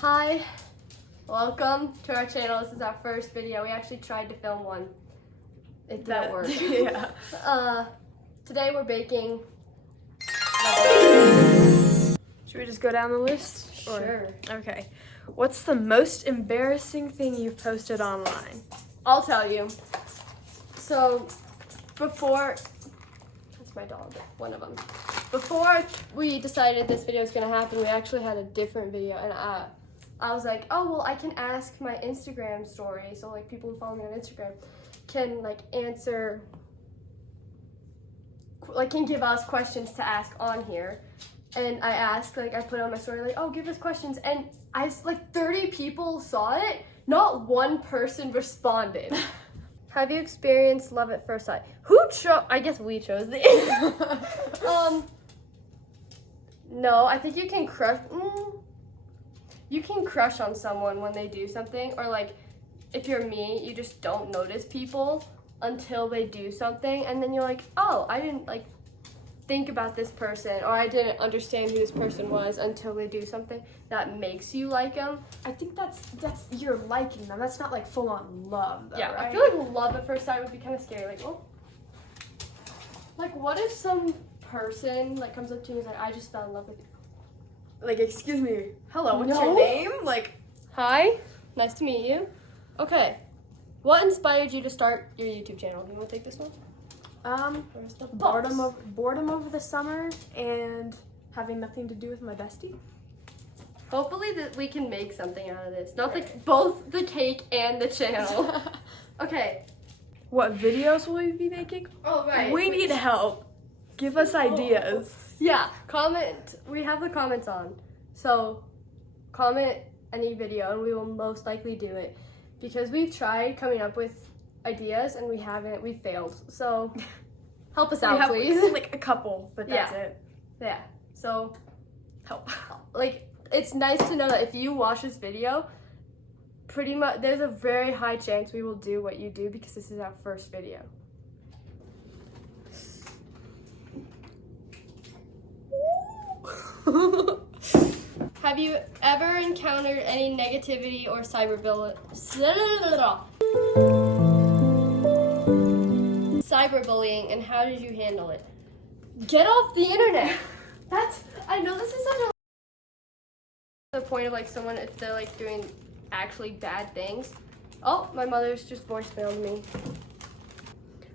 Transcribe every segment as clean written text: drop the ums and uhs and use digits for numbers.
Hi, welcome to our channel. This is our first video. We actually tried to film one. It didn't work. Yeah. Today we're baking. Should we just go down the list? Sure. Okay. What's the most embarrassing thing you've posted online? I'll tell you. So, that's my dog, one of them. Before we decided this video was gonna happen, we actually had a different video, and I was like, oh, well, I can ask my Instagram story, so like people who follow me on Instagram can like answer, like can give us questions to ask on here. And I asked, like I put on my story, like, oh, give us questions, and like 30 people saw it, not one person responded. Have you experienced love at first sight? I guess we chose the no, I think you can crush. You can crush on someone when they do something, or like, if you're me, you just don't notice people until they do something, and then you're like, oh, I didn't like think about this person, or I didn't understand who this person was until they do something that makes you like them. I think that's you're liking them. That's not like full on love, though, Yeah, right? I feel like love at first sight would be kind of scary. Like, oh, like what if some person like comes up to you and is like, I just fell in love with you. Like, excuse me. Hello, what's No. your name? Like, Hi, nice to meet you. Okay, what inspired you to start your YouTube channel? You want to take this one? boredom over the summer and having nothing to do with my bestie. Hopefully that we can make something out of this. Not like both the cake and the channel. Okay. What videos will we be making? Oh, right. We need help. Give us ideas. Yeah, comment. We have the comments on. So, comment any video and we will most likely do it. Because we've tried coming up with ideas and we failed. So, help us out, please. Like a couple, but that's Yeah. it. Yeah. So, Help. like, it's nice to know that if you watch this video, pretty much there's a very high chance we will do what you do because this is our first video. Have you ever encountered any negativity or cyberbullying, and how did you handle it? Get off the internet. I know this is such a the point of like someone if they're like doing actually bad things. Oh, my mother's just voicemailed me.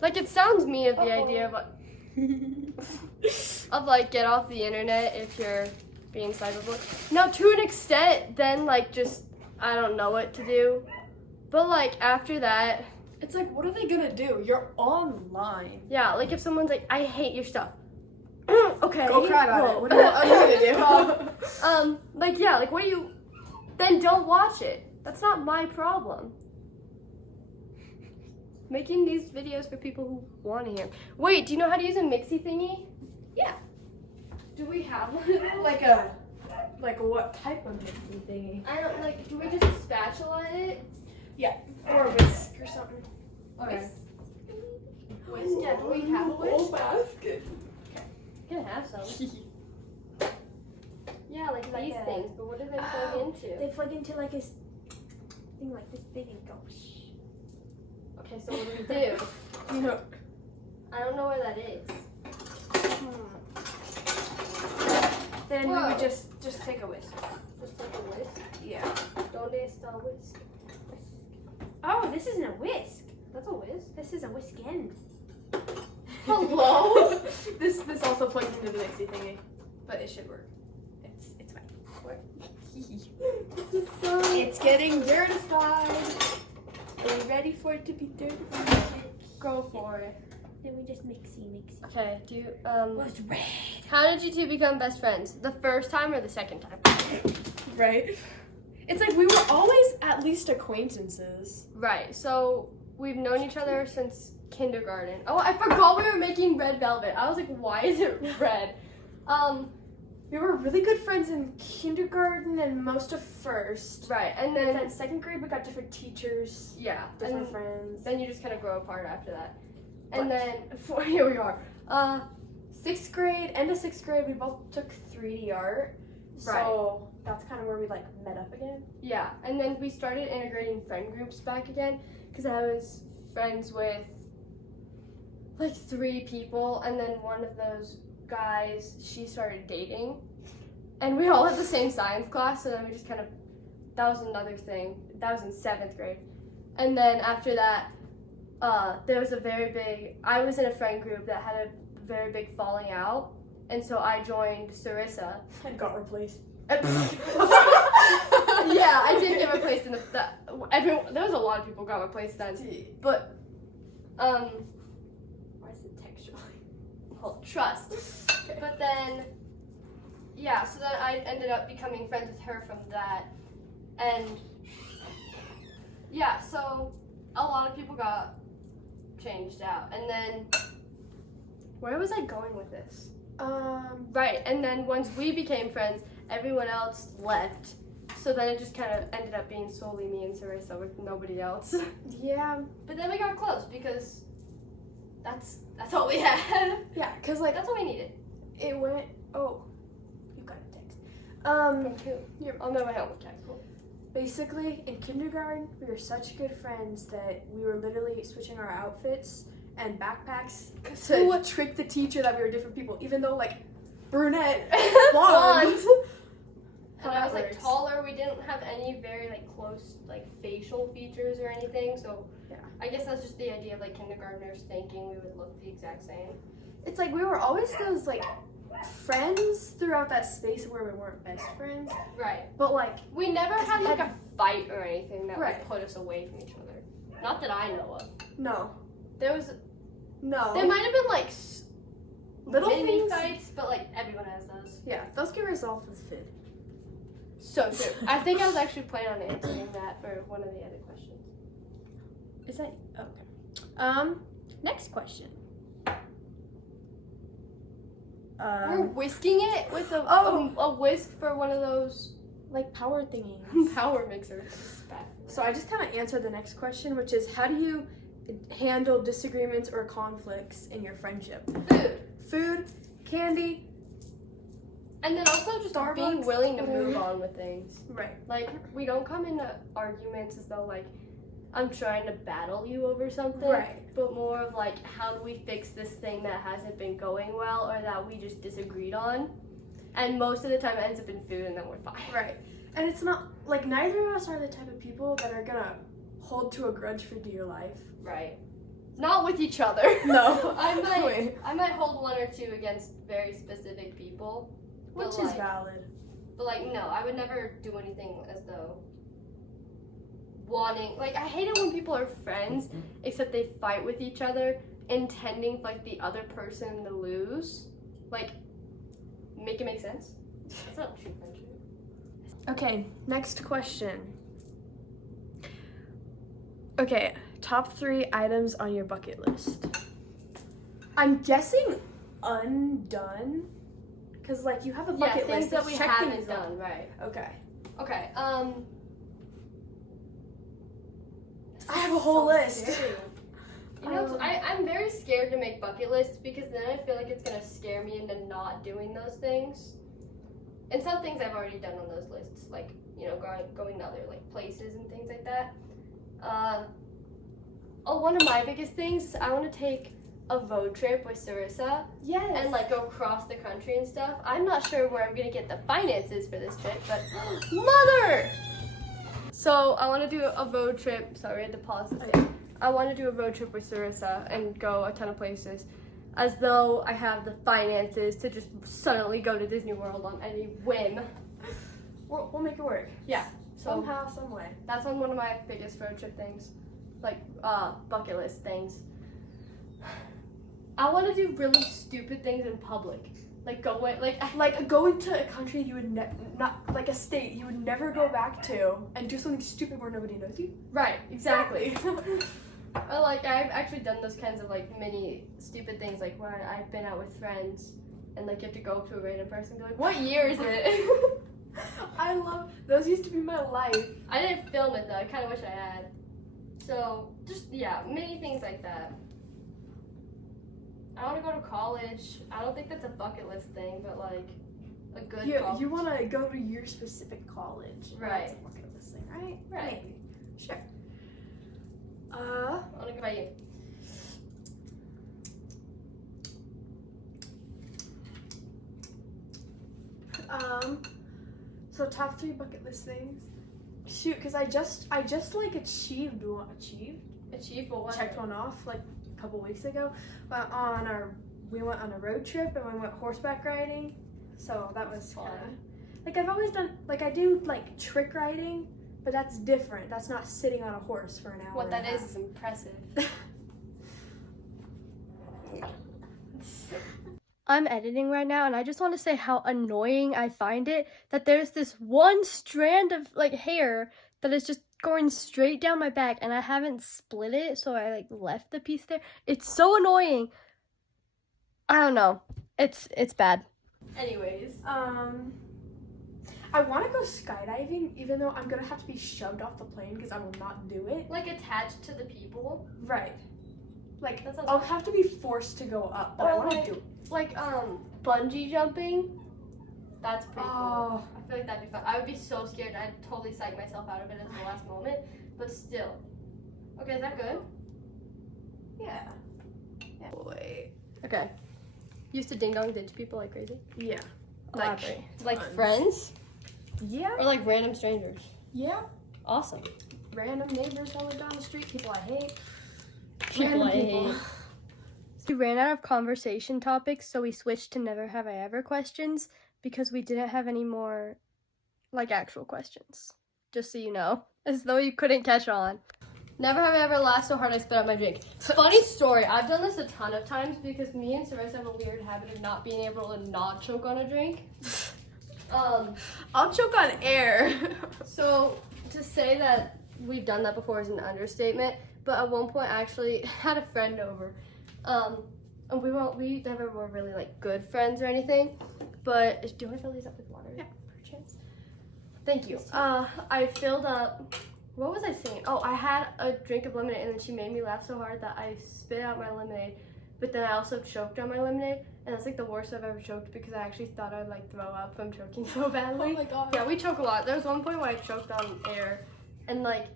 Like it sounds mean of the idea of like get off the internet if you're being cyberbullied. Now to an extent, then like just I don't know what to do. But like after that, It's like, what are they gonna do? You're online. yeah, like if someone's like, I hate your stuff. Okay. Go cry about Whoa. it. What are you gonna do? Like yeah, like what do you? Then don't watch it. That's not my problem. Making these videos for people who want to hear. Wait, do you know how to use a mixie thingy? Yeah. Do we have one? Like what type of mixing thingy? I don't like. Do we just spatula it? Yeah. Or a whisk or something. Okay. Whisk? Yeah. Do we have a whisk? basket. You can have some. Yeah, like Like these a- things. But what do they plug into? They plug into like a thing like this big and go. Okay, so what do we do? You know. I don't know where that is. Then we Whoa. would just take a whisk. Just like a whisk. Yeah. Donde está whisk? Oh, this isn't a whisk. That's a whisk. This is a whisk end. Hello? this also plugs into the mixie thingy, but it should work. It's fine. This is so... It's getting dirtified. Are you ready for it to be dirtified? Go for it. Then we just mixy. Okay, do you, What's red? how did you two become best friends? The first time or the second time? Right? It's like we were always at least acquaintances. Right, so we've known each other since kindergarten. Oh, I forgot we were making red velvet. I was like, why is it red? We were really good friends in kindergarten and most of first. Right, and And then, then second grade we got different teachers, yeah, different and friends. then you just kind of grow apart after that. And Right. then, here we are. Sixth grade, end of sixth grade, we both took 3D art. Right. So that's kind of where we like met up again. Yeah, and then we started integrating friend groups back again because I was friends with like 3 people, and then one of those guys, she started dating, and we all had the same science class, so then we just kind of, that was another thing. That was in 7th grade. And then after that, there was I was in a friend group that had a very big falling out, and so I joined Sarissa. And got replaced. Yeah, I did get replaced in there was a lot of people got replaced then. But, why is it textually? Hold, trust. Okay. But then, yeah, so then I ended up becoming friends with her from that. And, yeah, so a lot of people got changed out. And then, where was I going with this? Right, and then once we became friends, everyone else left. So then it just kind of ended up being solely me and Sarissa with nobody else. Yeah. But then we got close because that's all we had. Yeah, because like that's all we needed. it went. Oh, you got a text. Thank you. I'll know my home. Okay, cool. Basically, in kindergarten, we were such good friends that we were literally switching our outfits and backpacks to trick the teacher that we were different people, even though like brunette, blonde. And I was like taller. We didn't have any very like close like facial features or anything. So yeah, I guess that's just the idea of like kindergartners thinking we would look the exact same. It's like we were always those like friends throughout that space where we weren't best friends. Right. But like we never had like a fight or anything that right. would put us away from each other. Not that I know of. No. There might have been like little mini things. fights, but like everyone has those. Yeah, those get resolved with FID. So true. I think I was actually planning on answering that for one of the other questions. Is that okay? Next question. We're whisking it with a whisk for one of those like power thingies. power mixers. So I just kind of answered the next question, which is how do you handle disagreements or conflicts in your friendship? Food, candy, and then also just Starbucks, being willing to move on with things. Right. Like we don't come into arguments as though like I'm trying to battle you over something. Right. But more of like how do we fix this thing that hasn't been going well or that we just disagreed on. And most of the time it ends up in food and then we're fine. Right. And it's not like neither of us are the type of people that are gonna hold to a grudge for dear life. Right. Not with each other. No. I might hold 1 or 2 against very specific people. Which is valid. But like no, I would never do anything as though wanting like I hate it when people are friends except they fight with each other intending like the other person to lose. Like make it make sense. That's not true friendship. Okay, next question. Okay, top 3 items on your bucket list. I'm guessing undone. Cause like you have a bucket things list that we check haven't things off. done, right? Okay. Okay. I have a whole list. Scary. You know, I'm very scared to make bucket lists because then I feel like it's gonna scare me into not doing those things. And some things I've already done on those lists, like you know, going to other like places and things like that. One of my biggest things, I want to take a road trip with Sarissa. Yes. And like go across the country and stuff. I'm not sure where I'm gonna get the finances for this trip, but mother! So I want to do a road trip. Sorry, I had to pause this. I want to do a road trip with Sarissa and go a ton of places, as though I have the finances to just suddenly go to Disney World on any whim. We'll make it work. Yeah. So Somehow, some way. that's on one of my biggest road trip things, like bucket list things. I want to do really stupid things in public, like going to a country you would not like a state you would never go back to and do something stupid where nobody knows you. Right, exactly. Or like I've actually done those kinds of like mini stupid things, like when I've been out with friends and like you have to go up to a random person and be like, "What year is it?" I love those. Used to be my life. I didn't film it though. I kind of wish I had. So just many things like that. I want to go to college. I don't think that's a bucket list thing, but like, a good You want to go to your specific college. Right. That's a bucket list thing, right? Right. Maybe. Sure. I want to go by you. So top 3 bucket list things. Shoot, because I just like achieved what? Checked one off like a couple weeks ago. But we went on a road trip and we went horseback riding. So that was fun. Like I've always done, like I do like trick riding, but that's different. That's not sitting on a horse for an hour. What that is impressive. I'm editing right now, and I just want to say how annoying I find it that there's this one strand of like hair that is just going straight down my back, and I haven't split it, so I like left the piece there. It's so annoying. I don't know. It's bad. Anyways, I want to go skydiving, even though I'm gonna have to be shoved off the plane because I will not do it. like attached to the people. Right. Like That sounds I'll have to be forced to go up, but I Or want to like- do it. Like bungee jumping. That's pretty cool. Oh, I feel like that'd be fun. I would be so scared. I'd totally psych myself out of it at the last moment, but still. Okay, is that good? yeah. Wait. Okay. Used to ding dong ditch people like crazy. Yeah. Elaborate. Like tons. friends Yeah. or like random strangers. Yeah. Awesome. Random neighbors who live down the street, people I hate. People Random I people. hate. We ran out of conversation topics, so we switched to never have I ever questions because we didn't have any more like actual questions. Just so you know, as though you couldn't catch on. Never have I ever laughed so hard I spit out my drink. Funny story, I've done this a ton of times because me and Cerveza have a weird habit of not being able to not choke on a drink. I'll choke on air. So to say that we've done that before is an understatement, but at one point I actually had a friend over. And we never were really like good friends or anything, but do you want to fill these up with water? Yeah. Perchance? Thank you. I filled up, what was I saying? Oh, I had a drink of lemonade and then she made me laugh so hard that I spit out my lemonade, but then I also choked on my lemonade, and that's like the worst I've ever choked because I actually thought I'd like throw up from choking so badly. Oh my god. Yeah, we choke a lot. There was one point when I choked on air, and like,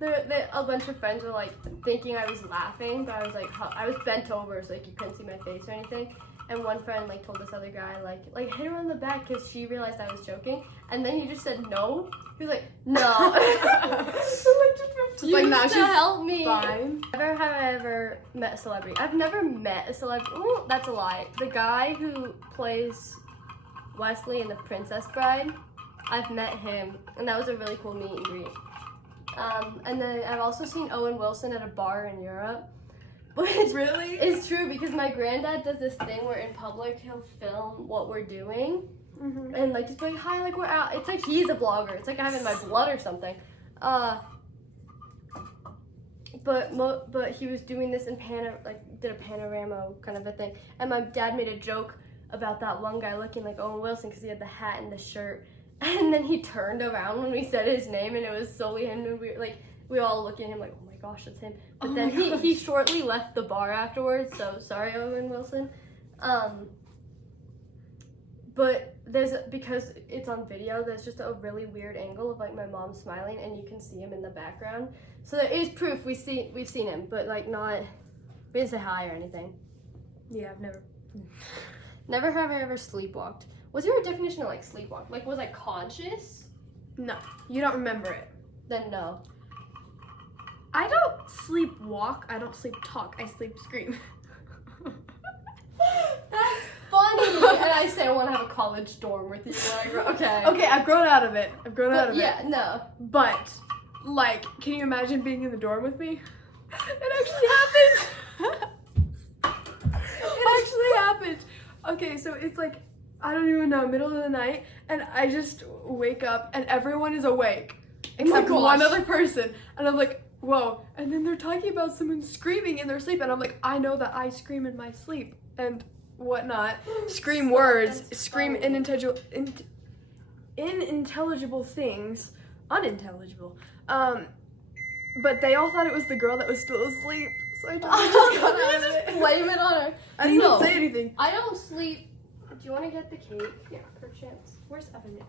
a bunch of friends were like thinking I was laughing, but I was like, I was bent over, so like you couldn't see my face or anything. And one friend like told this other guy like hit her on the back because she realized I was joking, and then he just said no. He was like, no. Just You like, used nah, to she's help me. fine. Never have I ever met a celebrity. I've never met a celebrity. Ooh, that's a lie. The guy who plays Wesley in The Princess Bride, I've met him, and that was a really cool meet and greet. And then I've also seen Owen Wilson at a bar in Europe. Which Really? is true because my granddad does this thing where in public he'll film what we're doing. Mm-hmm. And like just be like, hi, like we're out. It's like he's a vlogger. It's like I have it in my blood or something. But he was doing this in did a panorama kind of a thing. And my dad made a joke about that one guy looking like Owen Wilson because he had the hat and the shirt. And then he turned around when we said his name, and it was solely him. And we all looked at him like, oh my gosh, that's him. But then he shortly left the bar afterwards. So sorry, Owen Wilson. But because it's on video, there's just a really weird angle of like my mom smiling, and you can see him in the background. So there is proof we've seen him, but like not, we didn't say hi or anything. Yeah, I've never. Never have I ever sleepwalked. What's your definition of like sleepwalk? Like, was I conscious? No, you don't remember it. Then no. I don't sleepwalk. I don't sleep talk. I sleep scream. That's funny. And I say I want to have a college dorm with you when I grow. Okay. Okay, I've grown out of it. Yeah, no. But, like, can you imagine being in the dorm with me? It actually happens. It actually happened. Okay, so it's like, I don't even know, middle of the night, and I just wake up and everyone is awake except one other person, and I'm like, whoa. And then they're talking about someone screaming in their sleep, and I'm like, I know that I scream in my sleep and whatnot, scream words, That's scream funny. unintelligible things, unintelligible. But they all thought it was the girl that was still asleep, so I just got out of it. Blame it on her. I didn't No. even say anything. I don't sleep Do you want to get the cake? Yeah. Perchance. Where's evidence?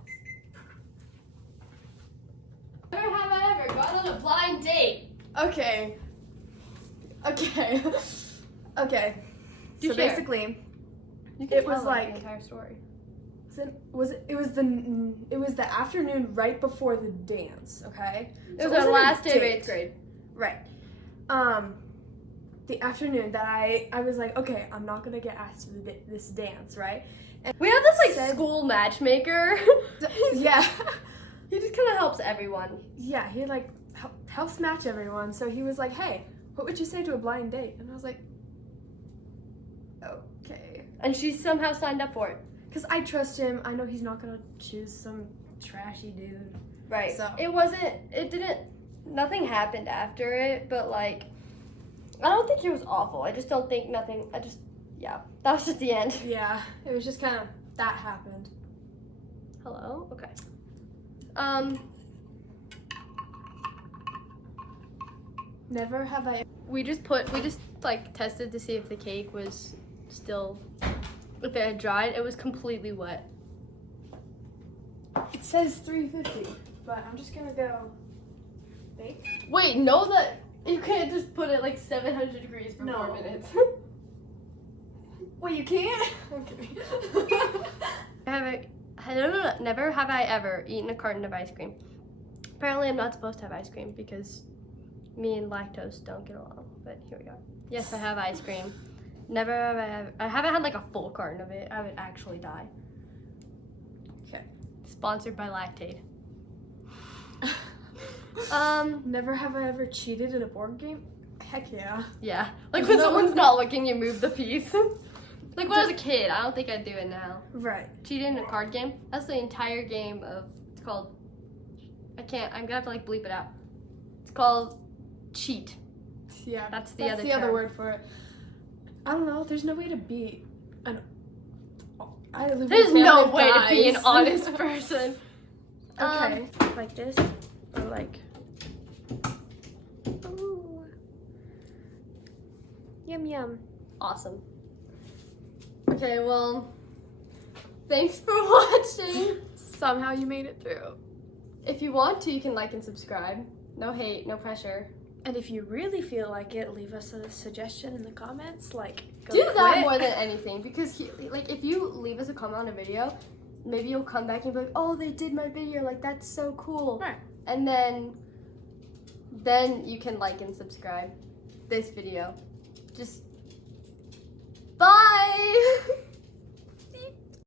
Never have I ever gone on a blind date. Okay. Okay. Do So share. basically, You can It tell was like like- the entire story. it was the afternoon right before the dance. Okay. It So was our wasn't a last day of date. 8th grade. Right. The afternoon that I was like, okay, I'm not gonna get asked to this dance, right? We have this like Said- school matchmaker. Yeah. He just kind of helps everyone. Yeah, he like helps match everyone. So he was like, hey, what would you say to a blind date? And I was like, okay. And she somehow signed up for it. Because I trust him. I know he's not gonna choose some trashy dude. Right. So- Nothing happened after it, but like, I don't think it was awful. I just don't think that was just the end. Yeah, it was just kind of, that happened. Hello? Okay. Never have I. We just like tested to see if the cake was still, if it had dried. It was completely wet. It says 350, but I'm just gonna go bake. Wait, no, that you can't just put it like 700 degrees for No. 4 minutes. Wait, you can't? Okay. Never have I ever eaten a carton of ice cream. Apparently, I'm not supposed to have ice cream because me and lactose don't get along. But here we go. Yes, I have ice cream. Never have I haven't had like a full carton of it. I would actually die. Okay. Sponsored by Lactaid. Never have I ever cheated in a board game? Heck yeah. Yeah. Like when someone's not looking, you move the piece. Like when I was a kid, I don't think I'd do it now. Right. Cheated in a card game. That's the entire game of. It's called. I'm gonna have to like bleep it out. It's called cheat. Yeah. That's the other other term. word for it. I don't know. There's no way to beat an. I live with There's a no family of way to be an guys. honest person. Okay. Like this, or like. Ooh. Yum yum. Awesome. Okay, well, thanks for watching. Somehow you made it through. If you want to, you can like and subscribe. No hate, no pressure. And if you really feel like it, leave us a suggestion in the comments. Like, go Do that quit. more than anything because, like, if you leave us a comment on a video, maybe you'll come back and be like, "Oh, they did my video. Like, that's so cool." Right. And then you can like and subscribe this video. Just bye.